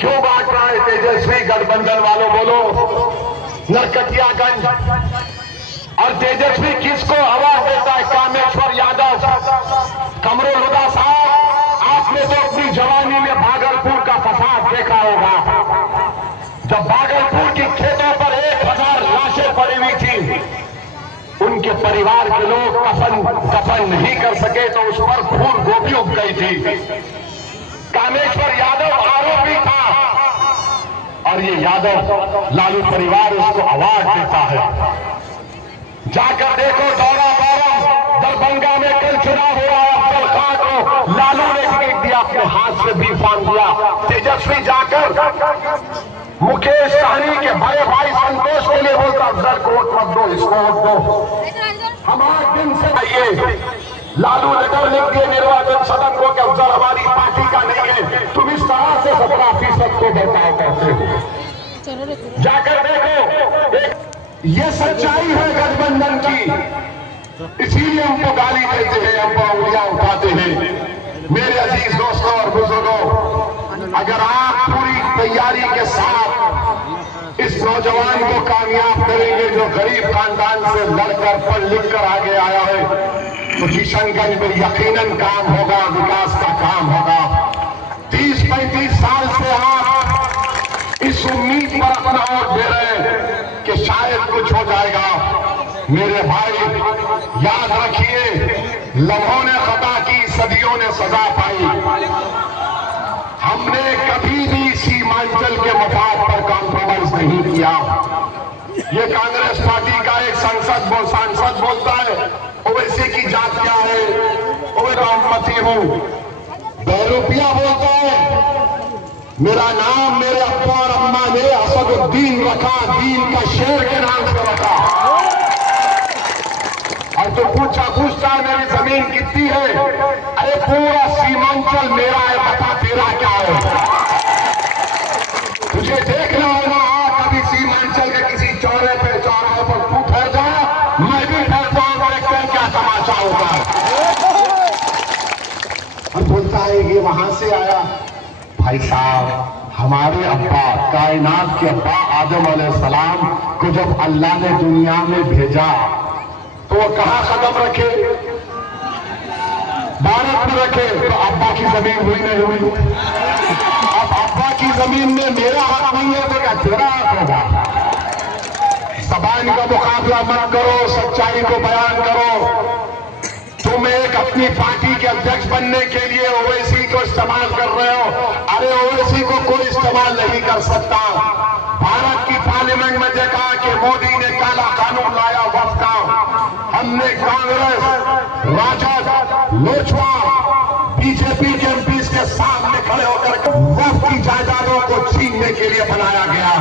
क्यों बांट रहा है तेजस्वी गठबंधन वालों? बोलो। नरकटियागंज और तेजस्वी किसको आवाज देता है? कामेश्वर यादव, कमरुल हुदा साहब, आपने तो अपनी जवानी में भागलपुर का फसाद देखा होगा। जब भागलपुर की खेतों पर 1000 लाशें पड़ी हुई थी, उनके परिवार के लोग कफन नहीं कर सके तो उस पर फूल गोभी उग गई थी। कामेश्वर यादव आरोपी था और ये यादव लालू परिवार उसको अवार्ड देता है। जाकर देखो दौरा दरभंगा में कल चुनाव हो रहा है। अफजल खान को लालू ने टिकट दिया, अपने हाथ से भी फान दिया। तेजस्वी जाकर मुकेश सहनी के बड़े भाई संतोष के लिए बोलता, अफजल को वोट मत दो, इसको वोट दो। हम 8 दिन से आइए, लालू लेटर लिख दिए निर्वाचन सदन को कि अफजल हमारी पार्टी का नहीं है। तुम इस तरह से 17% को बर्ताव करते हो। जाकर देखो, ये सच्चाई है गठबंधन की, इसीलिए हमको गाली देते हैं, हम पर उंगलियां उठाते हैं। मेरे अजीज दोस्तों और बुजुर्गों, अगर आप पूरी तैयारी के साथ इस नौजवान को कामयाब करेंगे जो गरीब खानदान से लड़कर पढ़ लिख कर आगे आया है, तो किशनगंज में यकीनन काम होगा, विकास का काम होगा। 30-35 साल से आप इस उम्मीद पर अपना वोट दे रहे हैं कि शायद कुछ हो जाएगा। मेरे भाई याद रखिए, लम्हों ने खता की, सदियों ने सजा पाई। हमने कभी भी सीमांचल के मफाद पर कॉम्प्रोमाइज नहीं किया। ये कांग्रेस पार्टी का एक सांसद बोलता है ओवैसी की जात क्या है, ओवैसी हूं। बहरूपिया बोलता है मेरा नाम मेरे अब्बा और अम्मा ने असदुद्दीन रखा, दीन का शेर के नाम से रखा। और तो पूछता मेरी जमीन कितनी है? अरे पूरा सीमांचल मेरा है, बता तेरा क्या है? तुझे देखना होगा, कभी सीमांचल के किसी चौराहे पर तू ठहर जा, मैं भी ठहरता हूं, देखते हैं क्या तमाशा होता है। और बोलता है ये वहां से आया। भाई साहब, हमारे अब्बा, कायनात के अब्बा आदम अलैहिस्सलाम को जब अल्लाह ने दुनिया में भेजा तो वो कहां कदम रखे? भारत में रखे। तो अब्बा की जमीन हुई नहीं हुई? अब अब्बा की जमीन में मेरा हक नहीं है तो क्या तेरा हक होगा? जबान का मुकाबला मत करो, सच्चाई को बयान करो। तुम एक अपनी पार्टी के अध्यक्ष बनने के लिए ओवैसी को इस्तेमाल कर रहे हो। अरे ओवैसी को कोई इस्तेमाल नहीं कर सकता। भारत की पार्लियामेंट में देखा कि मोदी ने काला कानून लाया वक्फ का। हमने कांग्रेस, राजद, लोजपा, बीजेपी के एमपी के सामने खड़े होकर वक्फ की जायदादों को छीनने के लिए बनाया गया।